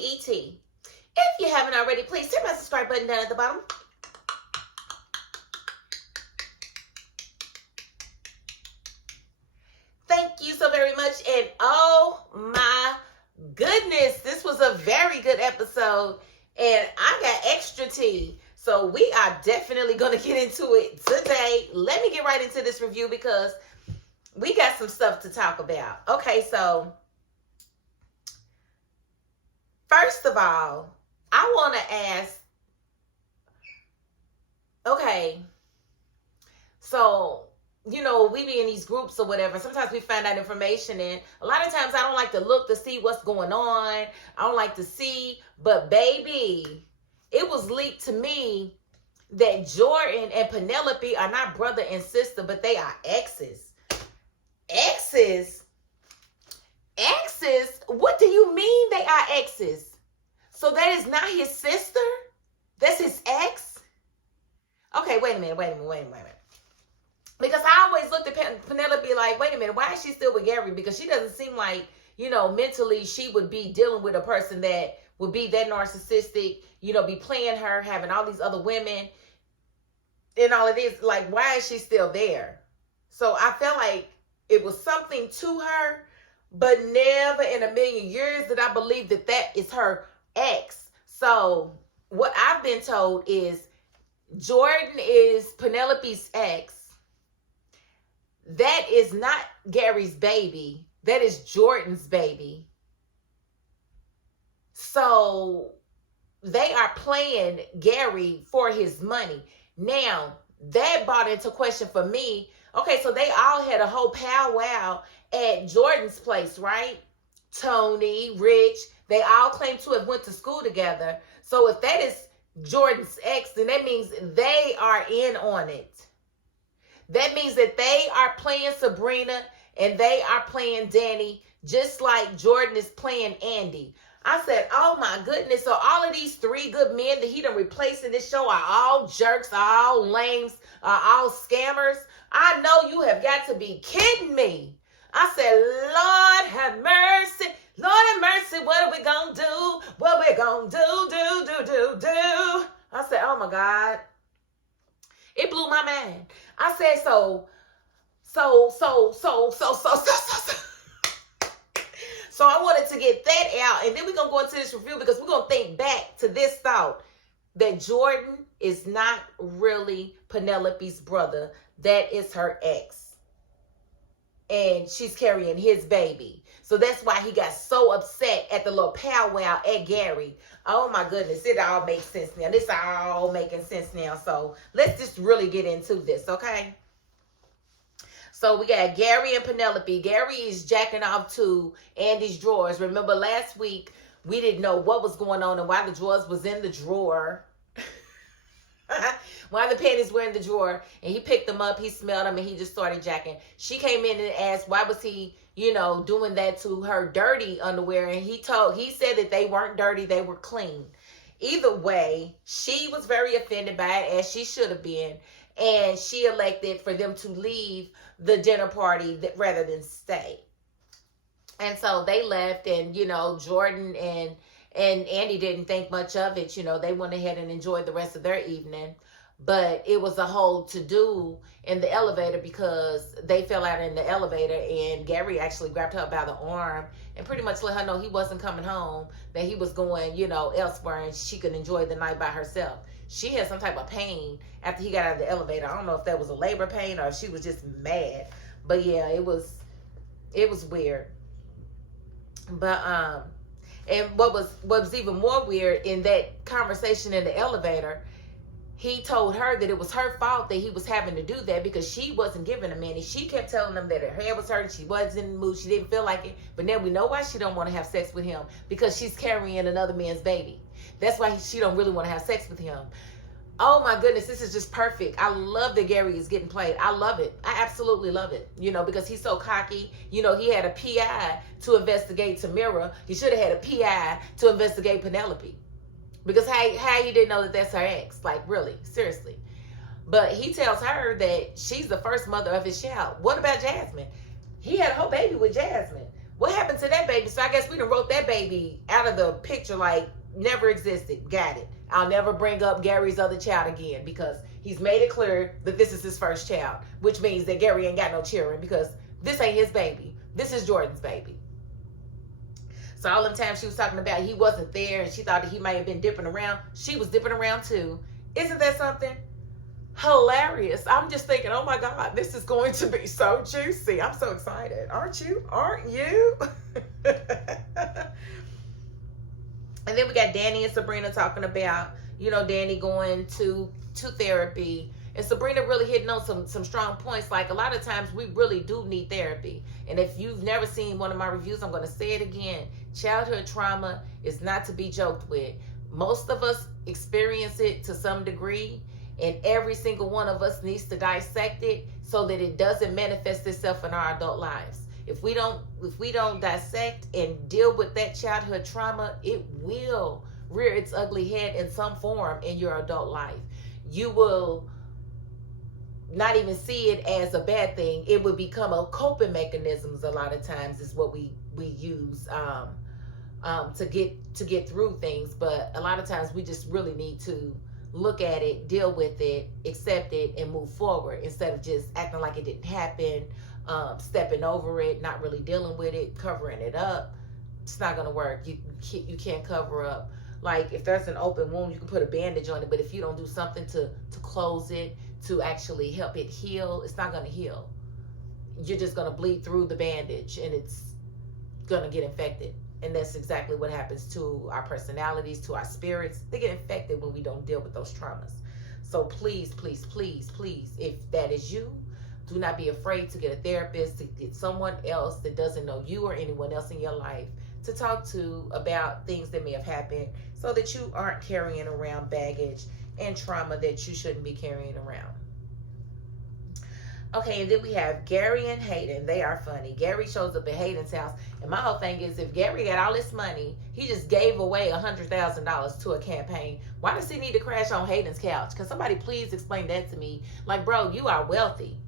P-E-T. If you haven't already, please hit my subscribe button down at the bottom. Thank you so very much. And oh my goodness, this was a very good episode. And I got extra tea. So we are definitely going to get into it today. Let me get right into this review because we got some stuff to talk about. Okay, so first of all, I want to ask, okay, so, you know, we be in these groups or whatever. Sometimes we find out information, and a lot of times I don't like to look to see what's going on. I don't like to see, but baby, it was leaked to me that Jordan and Penelope are not brother and sister, but they are exes. Exes? Exes? What do you mean they are exes? So that is not his sister? That's his ex? Okay, wait a minute. Because I always looked at Penelope like, wait a minute, why is she still with Gary? Because she doesn't seem like, you know, mentally she would be dealing with a person that would be that narcissistic, you know, be playing her, having all these other women and all of this. Like, why is she still there? So I felt like it was something to her, but never in a million years did I believe that that is her ex. So what I've been told is Jordan is Penelope's ex. That is not Gary's baby. That is Jordan's baby. So they are playing Gary for his money. Now, that brought into question for me. Okay, so they all had a whole powwow at Jordan's place, right? Tony, Rich, they all claim to have went to school together. So if that is Jordan's ex, then that means they are in on it. That means that they are playing Sabrina and they are playing Danny, just like Jordan is playing Andy. I said, oh my goodness. So all of these three good men that he done replaced in this show are all jerks, are all lames, are all scammers. I know you have got to be kidding me. I said, Lord have mercy. Lord have mercy. What are we going to do? What we going to do? I said, oh my God. It blew my mind. I said, so I wanted to get that out, and then we're going to go into this review because we're going to think back to this thought that Jordan is not really Penelope's brother. That is her ex. And she's carrying his baby. So that's why he got so upset at the little powwow at Gary. Oh my goodness, it all makes sense now. This all making sense now. So let's just really get into this, okay? So we got Gary and Penelope. Gary is jacking off to Andy's drawers. Remember last week, we didn't know what was going on and why the drawers was in the drawer. Why the panties were in the drawer. And he picked them up, he smelled them, and he just started jacking. She came in and asked, why was he, you know, doing that to her dirty underwear? And he said that they weren't dirty, they were clean. Either way, she was very offended by it, as she should have been. And she elected for them to leave the dinner party rather than stay. And so they left, and, you know, Jordan and Andy didn't think much of it. You know, they went ahead and enjoyed the rest of their evening. But it was a whole to-do in the elevator because they fell out in the elevator, and Gary actually grabbed her by the arm and pretty much let her know he wasn't coming home, that he was going, you know, elsewhere, and she could enjoy the night by herself. She had some type of pain after he got out of the elevator. I don't know if that was a labor pain or if she was just mad. But yeah, it was weird. But and what was even more weird in that conversation in the elevator, he told her that it was her fault that he was having to do that because she wasn't giving him any. She kept telling him that her hair was hurting, she wasn't in the mood, she didn't feel like it. But now we know why she don't want to have sex with him, because she's carrying another man's baby. That's why she don't really want to have sex with him. Oh my goodness, this is just perfect. I love that Gary is getting played. I love it. I absolutely love it. You know, because he's so cocky. You know, he had a PI to investigate Tamira. He should have had a PI to investigate Penelope. Because how you didn't know that that's her ex? Like, really? Seriously. But he tells her that she's the first mother of his child. What about Jasmine? He had a whole baby with Jasmine. What happened to that baby? So I guess we done wrote that baby out of the picture, like never existed. Got it. I'll never bring up Gary's other child again because he's made it clear that this is his first child, which means that Gary ain't got no children because this ain't his baby. This is Jordan's baby. So all them times she was talking about he wasn't there and she thought that he might have been dipping around, she was dipping around too. Isn't that something? Hilarious. I'm just thinking, oh my God, this is going to be so juicy. I'm so excited. Aren't you? Aren't you? And then we got Danny and Sabrina talking about, Danny going to therapy. And Sabrina really hitting on some strong points. Like a lot of times we really do need therapy. And if you've never seen one of my reviews, I'm going to say it again. Childhood trauma is not to be joked with. Most of us experience it to some degree. And every single one of us needs to dissect it so that it doesn't manifest itself in our adult lives. If we don't dissect and deal with that childhood trauma, it will rear its ugly head in some form in your adult life. You will not even see it as a bad thing. It would become a coping mechanisms a lot of times is what we use to get through things. But a lot of times we just really need to look at it, deal with it, accept it, and move forward instead of just acting like it didn't happen, stepping over it, not really dealing with it, covering it up. It's not going to work. You can't cover up. Like if there's an open wound, you can put a bandage on it, but if you don't do something to close it, to actually help it heal, it's not going to heal. You're just going to bleed through the bandage and it's going to get infected. And that's exactly what happens to our personalities, to our spirits. They get infected when we don't deal with those traumas. So please, please, please, please, if that is you, do not be afraid to get a therapist, to get someone else that doesn't know you or anyone else in your life to talk to about things that may have happened so that you aren't carrying around baggage and trauma that you shouldn't be carrying around. Okay, and then we have Gary and Hayden. They are funny. Gary shows up at Hayden's house. And my whole thing is, if Gary got all this money, he just gave away $100,000 to a campaign. Why does he need to crash on Hayden's couch? Can somebody please explain that to me? Like, bro, you are wealthy.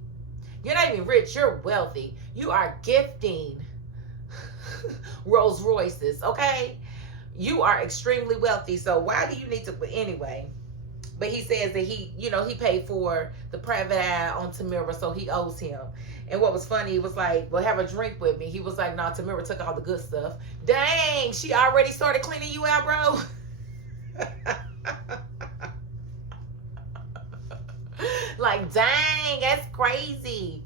You're not even rich. You're wealthy. You are gifting Rolls Royces, okay? You are extremely wealthy. So why do you need to, anyway? But he says that he paid for the private eye on Tamira, so he owes him. And what was funny, he was like, well, have a drink with me. He was like, nah, Tamira took all the good stuff. Dang, she already started cleaning you out, bro. Like, dang, that's crazy.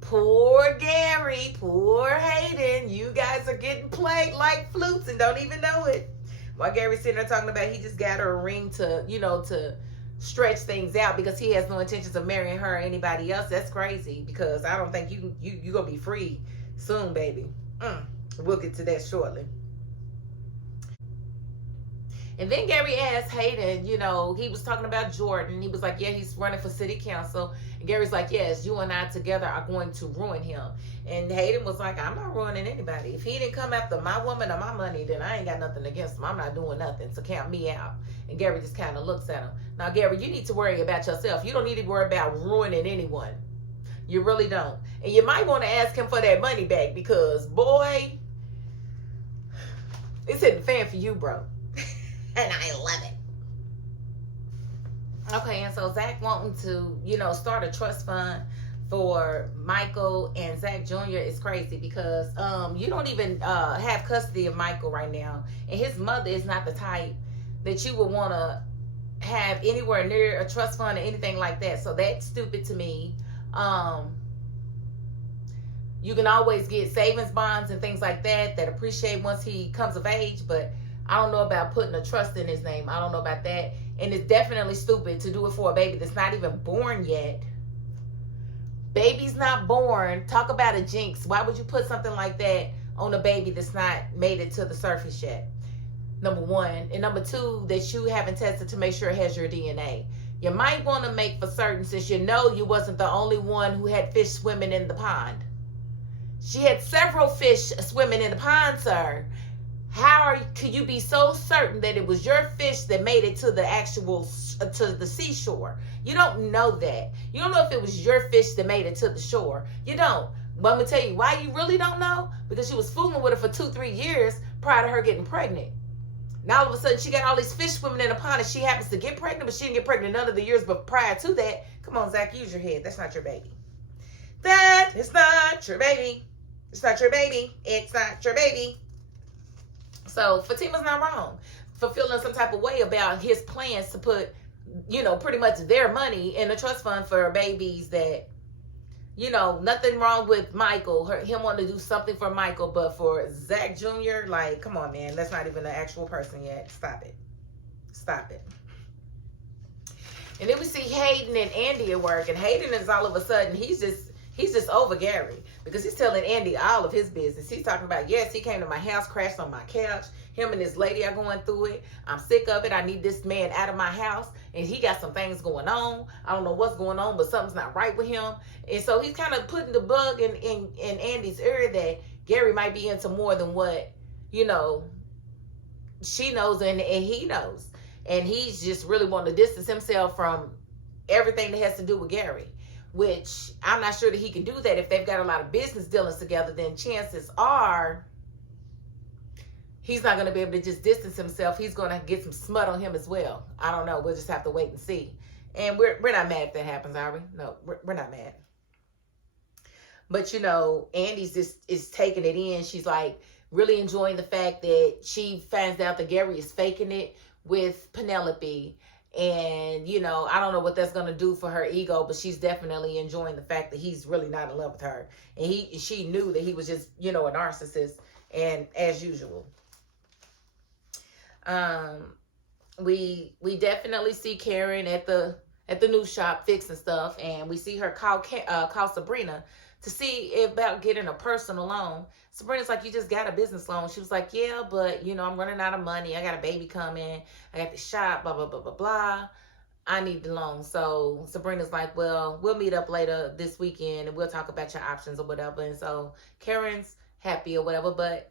Poor Gary, poor Hayden. You guys are getting played like flutes and don't even know it. While Gary's sitting there talking about he just got her a ring to, to stretch things out because he has no intentions of marrying her or anybody else. That's crazy because I don't think you gonna be free soon, baby. We'll get to that shortly. And then Gary asked Hayden, he was talking about Jordan. He was like, yeah, he's running for city council. And Gary's like, yes, you and I together are going to ruin him. And Hayden was like, I'm not ruining anybody. If he didn't come after my woman or my money, then I ain't got nothing against him. I'm not doing nothing. So count me out. And Gary just kind of looks at him. Now, Gary, you need to worry about yourself. You don't need to worry about ruining anyone. You really don't. And you might want to ask him for that money back because, boy, it's hitting the fan for you, bro. And I love it. Okay, and so Zach wanting to, start a trust fund for Michael and Zach Jr. is crazy because you don't even have custody of Michael right now. And his mother is not the type that you would want to have anywhere near a trust fund or anything like that. So that's stupid to me. You can always get savings bonds and things like that appreciate once he comes of age, but I don't know about putting a trust in his name. I don't know about that. And it's definitely stupid to do it for a baby that's not even born yet. Baby's not born. Talk about a jinx. Why would you put something like that on a baby that's not made it to the surface yet? Number one. And number two, that you haven't tested to make sure it has your DNA. You might want to make for certain, since you know you wasn't the only one who had fish swimming in the pond. She had several fish swimming in the pond, sir. Could you be so certain that it was your fish that made it to the to the seashore? You don't know that. You don't know if it was your fish that made it to the shore. You don't. But I'm going to tell you why you really don't know. Because she was fooling with her for 2-3 years prior to her getting pregnant. Now all of a sudden she got all these fish swimming in the pond and she happens to get pregnant, but she didn't get pregnant none of the years but prior to that. Come on, Zach, use your head. That's not your baby. That is not your baby. It's not your baby. It's not your baby. So Fatima's not wrong for feeling some type of way about his plans to put, pretty much their money in a trust fund for babies that, nothing wrong with Michael, him wanting to do something for Michael, but for Zach Jr., like, come on, man, that's not even an actual person yet. Stop it. Stop it. And then we see Hayden and Andy at work, and Hayden is all of a sudden, he's just over Gary because he's telling Andy all of his business. He's talking about, yes, he came to my house, crashed on my couch. Him and this lady are going through it. I'm sick of it. I need this man out of my house. And he got some things going on. I don't know what's going on, but something's not right with him. And so he's kind of putting the bug in Andy's ear that Gary might be into more than what, she knows and he knows. And he's just really wanting to distance himself from everything that has to do with Gary. Which I'm not sure that he can do that. If they've got a lot of business dealings together, then chances are he's not going to be able to just distance himself. He's going to get some smut on him as well. I don't know. We'll just have to wait and see. And we're not mad if that happens, are we? No, we're not mad. But, Andy's just is taking it in. She's like really enjoying the fact that she finds out that Gary is faking it with Penelope. And, I don't know what that's going to do for her ego, but she's definitely enjoying the fact that he's really not in love with her. And she knew that he was just, a narcissist, and as usual. We definitely see Karen at the new shop fixing stuff, and we see her call Sabrina to see about getting a personal loan. Sabrina's like, you just got a business loan. She was like, yeah, but, I'm running out of money. I got a baby coming. I got the shop, blah, blah, blah, blah, blah. I need the loan. So Sabrina's like, well, we'll meet up later this weekend and we'll talk about your options or whatever. And so Karen's happy or whatever, but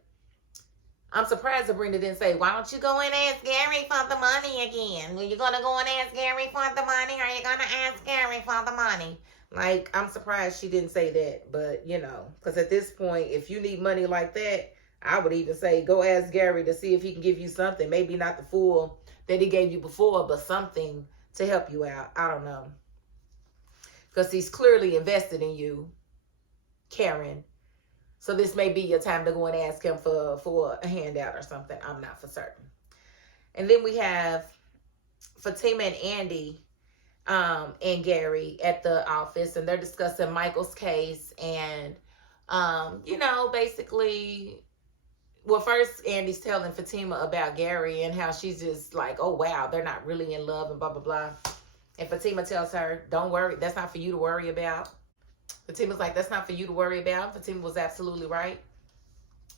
I'm surprised Sabrina didn't say, why don't you go and ask Gary for the money again? Are you going to go and ask Gary for the money? Or are you going to ask Gary for the money? Like, I'm surprised she didn't say that, but, because at this point, if you need money like that, I would even say, go ask Gary to see if he can give you something. Maybe not the full that he gave you before, but something to help you out. I don't know. Because he's clearly invested in you, Karen. So this may be your time to go and ask him for a handout or something. I'm not for certain. And then we have Fatima and Andy and Gary at the office, and they're discussing Michael's case. And, basically, well, first Andy's telling Fatima about Gary and how she's just like, oh, wow, they're not really in love and blah, blah, blah. And Fatima tells her, don't worry. That's not for you to worry about. Fatima's like, that's not for you to worry about. Fatima was absolutely right.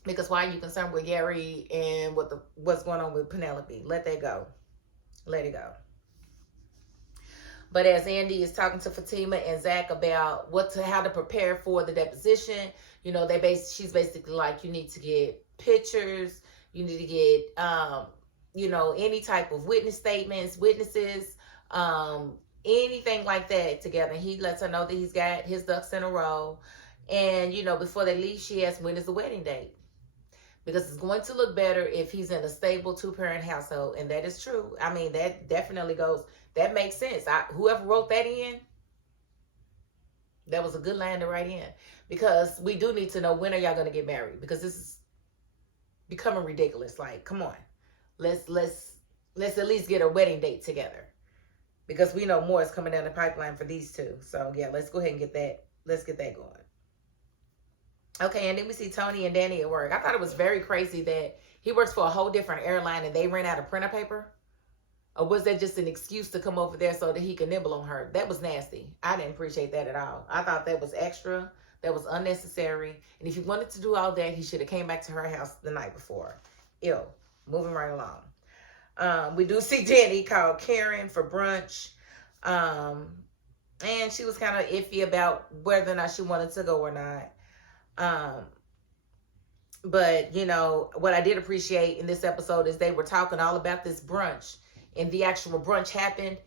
Because why are you concerned with Gary and what's going on with Penelope? Let that go. Let it go. But as Andy is talking to Fatima and Zach about how to prepare for the deposition, she's basically like, you need to get pictures, you need to get, any type of witness statements, witnesses, anything like that together. And he lets her know that he's got his ducks in a row. And, before they leave, she asks, when is the wedding date? Because it's going to look better if he's in a stable 2-parent household. And that is true. I mean, that definitely that makes sense. Whoever wrote that in, that was a good line to write in. Because we do need to know, when are y'all going to get married? Because this is becoming ridiculous. Like, come on. Let's at least get a wedding date together. Because we know more is coming down the pipeline for these two. So, yeah, let's go ahead and get that. Let's get that going. Okay, and then we see Tony and Danny at work. I thought it was very crazy that he works for a whole different airline and they ran out of printer paper. Or was that just an excuse to come over there so that he could nibble on her? That was nasty. I didn't appreciate that at all. I thought that was extra. That was unnecessary. And if he wanted to do all that, he should have came back to her house the night before. Ew. Moving right along. We do see Danny call Karen for brunch. And she was kind of iffy about whether or not she wanted to go or not. But, what I did appreciate in this episode is they were talking all about this brunch. And the actual brunch happened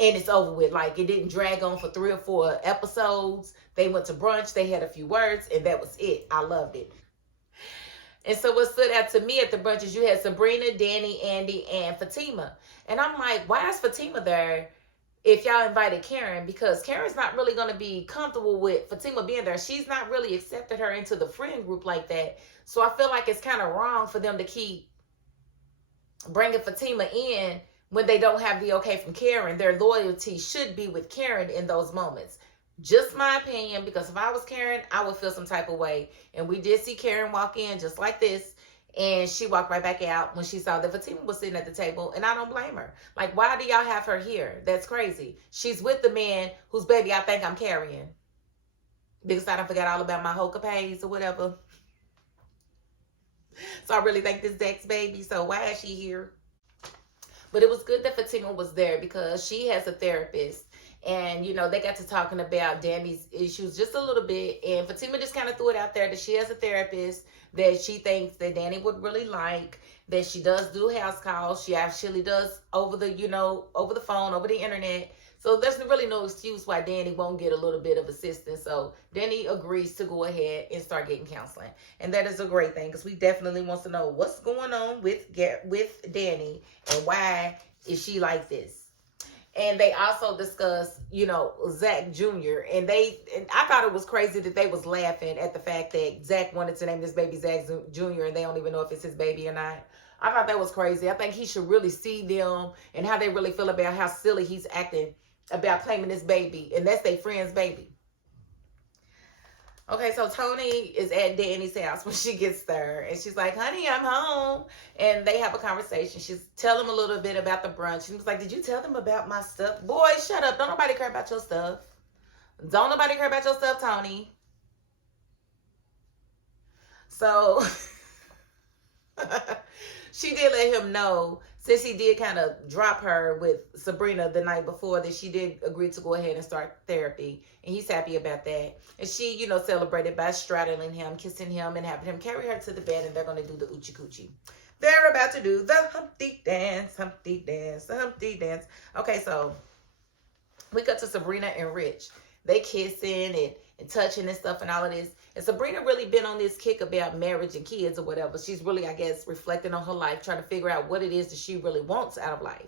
and it's over with. Like, it didn't drag on for 3 or 4 episodes. They went to brunch, they had a few words, and that was it. I loved it. And so what stood out to me at the brunch is you had Sabrina, Danny, Andy, and Fatima. And I'm like, why is Fatima there if y'all invited Karen? Because Karen's not really going to be comfortable with Fatima being there. She's not really accepted her into the friend group like that. So I feel like it's kind of wrong for them to keep bringing Fatima in when they don't have the okay from Karen. Their loyalty should be with Karen in those moments. Just my opinion, because if I was Karen, I would feel some type of way. And we did see Karen walk in just like this, and she walked right back out when she saw that Fatima was sitting at the table, and I don't blame her. Like, why do y'all have her here? That's crazy. She's with the man whose baby I think I'm carrying. Because I don't forget all about my whole capades or whatever. So I really think this is Zach's baby, so why is she here? But it was good that Fatima was there because she has a therapist. And, you know, they got to talking about Danny's issues just a little bit. And Fatima just kind of threw it out there that she has a therapist that she thinks that Danny would really like, that she does do house calls. She actually does over the, you know, over the phone, over the internet. So there's really no excuse why Danny won't get a little bit of assistance. So Danny agrees to go ahead and start getting counseling. And that is a great thing because we definitely want to know what's going on with Danny and why is she like this. And they also discussed, you know, Zach Jr. And I thought it was crazy that they was laughing at the fact that Zach wanted to name this baby Zach Jr. and they don't even know if it's his baby or not. I thought that was crazy. I think he should really see them and how they really feel about how silly he's acting about claiming this baby. And that's their friend's baby. Okay, so Tony is at Danny's house when she gets there. And she's like, honey, I'm home. And they have a conversation. She's telling him a little bit about the brunch. She was like, did you tell them about my stuff? Boy, shut up. Don't nobody care about your stuff. Don't nobody care about your stuff, Tony. So she did let him know, since he did kind of drop her with Sabrina the night before, that she did agree to go ahead and start therapy. And he's happy about that. And she, you know, celebrated by straddling him, kissing him, and having him carry her to the bed. And they're going to do the oochie coochie. They're about to do the Humpty dance, Humpty dance, the Humpty dance. Okay, so we got to Sabrina and Rich. They kissing and touching and stuff and all of this. And Sabrina really been on this kick about marriage and kids or whatever. She's really, I guess, reflecting on her life, trying to figure out what it is that she really wants out of life.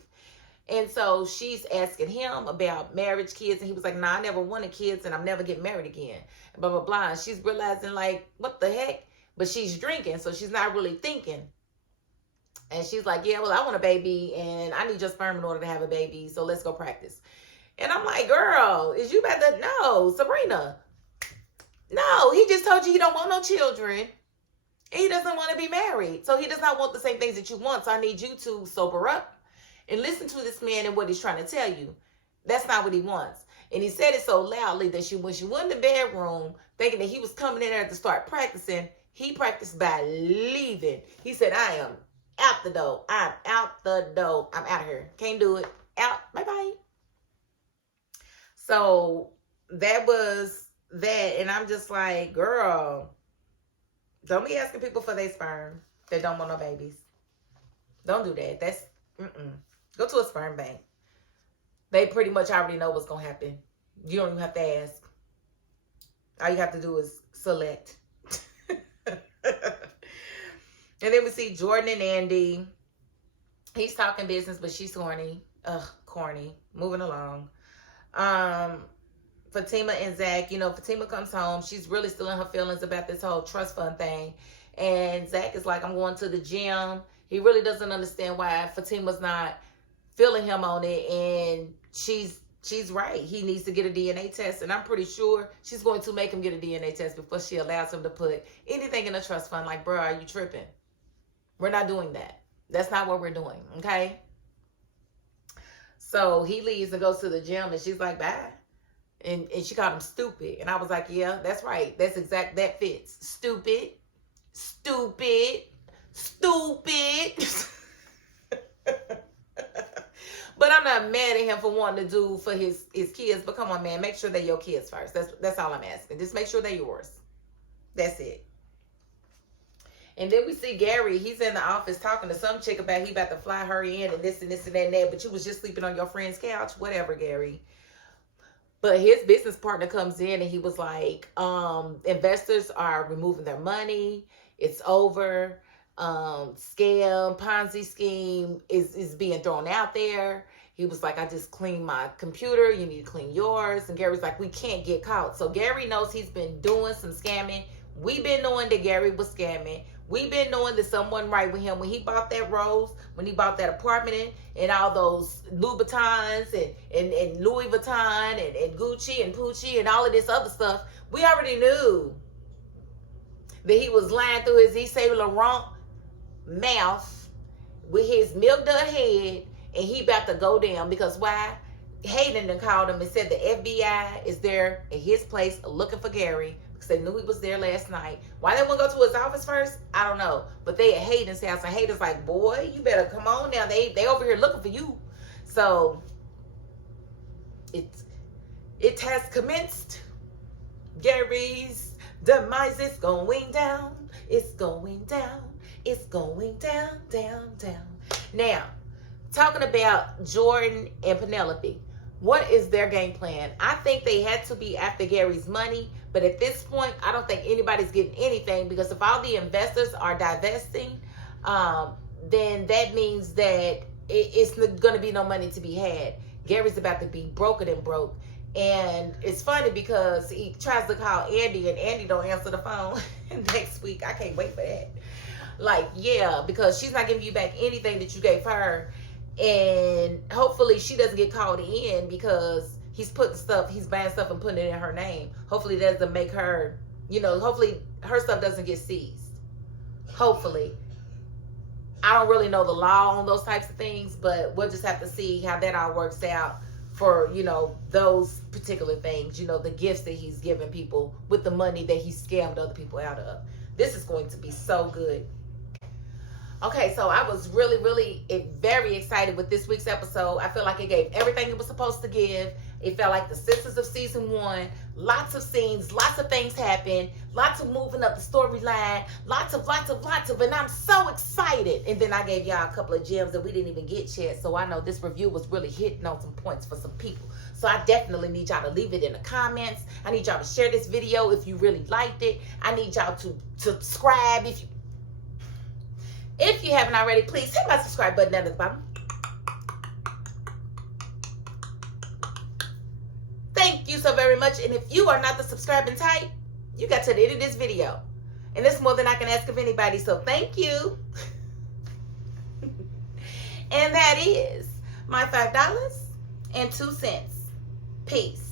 And so she's asking him about marriage, kids. And he was like, nah, I never wanted kids and I'm never getting married again. Blah, blah, blah. And she's realizing, like, what the heck? But she's drinking, so she's not really thinking. And she's like, yeah, well, I want a baby and I need your sperm in order to have a baby. So let's go practice. And I'm like, girl, is you about to? No, Sabrina. No, he just told you he don't want no children. And he doesn't want to be married. So he does not want the same things that you want. So I need you to sober up and listen to this man and what he's trying to tell you. That's not what he wants. And he said it so loudly that when she went in the bedroom thinking that he was coming in there to start practicing, he practiced by leaving. He said, I am out the door. I'm out the door. I'm out of here. Can't do it. Out. Bye-bye. So that was that. And I'm just like, girl, don't be asking people for their sperm that don't want no babies. Don't do that. That's, Go to a sperm bank. They pretty much already know what's going to happen. You don't even have to ask. All you have to do is select. And then we see Jordan and Andy. He's talking business, but she's corny. Ugh, corny. Moving along. Fatima and Zach, you know, Fatima comes home. She's really still in her feelings about this whole trust fund thing. And Zach is like, I'm going to the gym. He really doesn't understand why Fatima's not feeling him on it. And she's right. He needs to get a DNA test. And I'm pretty sure she's going to make him get a DNA test before she allows him to put anything in a trust fund. Like, bro, are you tripping? We're not doing that. That's not what we're doing. Okay? So he leaves and goes to the gym and she's like, bye. And she called him stupid. And I was like, yeah, that's right. That fits. Stupid. Stupid. Stupid. But I'm not mad at him for wanting to do for his kids. But come on, man. Make sure they're your kids first. That's all I'm asking. Just make sure they're yours. That's it. And then we see Gary, he's in the office talking to some chick about he about to fly her in and this and this and that and that, but you was just sleeping on your friend's couch. Whatever, Gary. But his business partner comes in and he was like, investors are removing their money. It's over. Scam, Ponzi scheme is being thrown out there. He was like, I just cleaned my computer. You need to clean yours. And Gary's like, we can't get caught. So Gary knows he's been doing some scamming. We've been knowing that Gary was scamming. We've been knowing that someone right with him when he bought that Rose, when he bought that apartment and all those Louboutins and Louis Vuitton and Gucci and Pucci and all of this other stuff. We already knew that he was lying through his Yves Saint Laurent mouth with his milk dud head, and he about to go down because why? Hayden done called him and said the FBI is there at his place looking for Gary because they knew he was there last night. Why they wouldn't go to his office first? I don't know. But they at Hayden's house, and Hayden's like, boy, you better come on now. They over here looking for you. So it has commenced. Gary's demise is going down. It's going down. It's going down, down, down. Now, talking about Jordan and Penelope, what is their game plan? I think they had to be after Gary's money, but at this point, I don't think anybody's getting anything because if all the investors are divesting, then that means that it's going to be no money to be had. Gary's about to be broker than broke. And it's funny because he tries to call Andy and Andy don't answer the phone next week. I can't wait for that. Like, yeah, because she's not giving you back anything that you gave her. And hopefully she doesn't get called in because he's buying stuff and putting it in her name. Hopefully that doesn't make her, hopefully her stuff doesn't get seized. Hopefully. I don't really know the law on those types of things, but we'll just have to see how that all works out for, those particular things, the gifts that he's giving people with the money that he scammed other people out of. This is going to be so good. Okay, so I was really, really very excited with this week's episode. I feel like it gave everything it was supposed to give. It felt like the Sistas of season 1. Lots of scenes, lots of things happened, lots of moving up the storyline, lots of, and I'm so excited. And then I gave y'all a couple of gems that we didn't even get yet. So I know this review was really hitting on some points for some people. So I definitely need y'all to leave it in the comments. I need y'all to share this video if you really liked it. I need y'all to subscribe if you haven't already. Please hit my subscribe button down at the bottom. Thank you so very much. And if you are not the subscribing type, you got to the end of this video. And it's more than I can ask of anybody. So thank you. And that is my $5.02. Peace.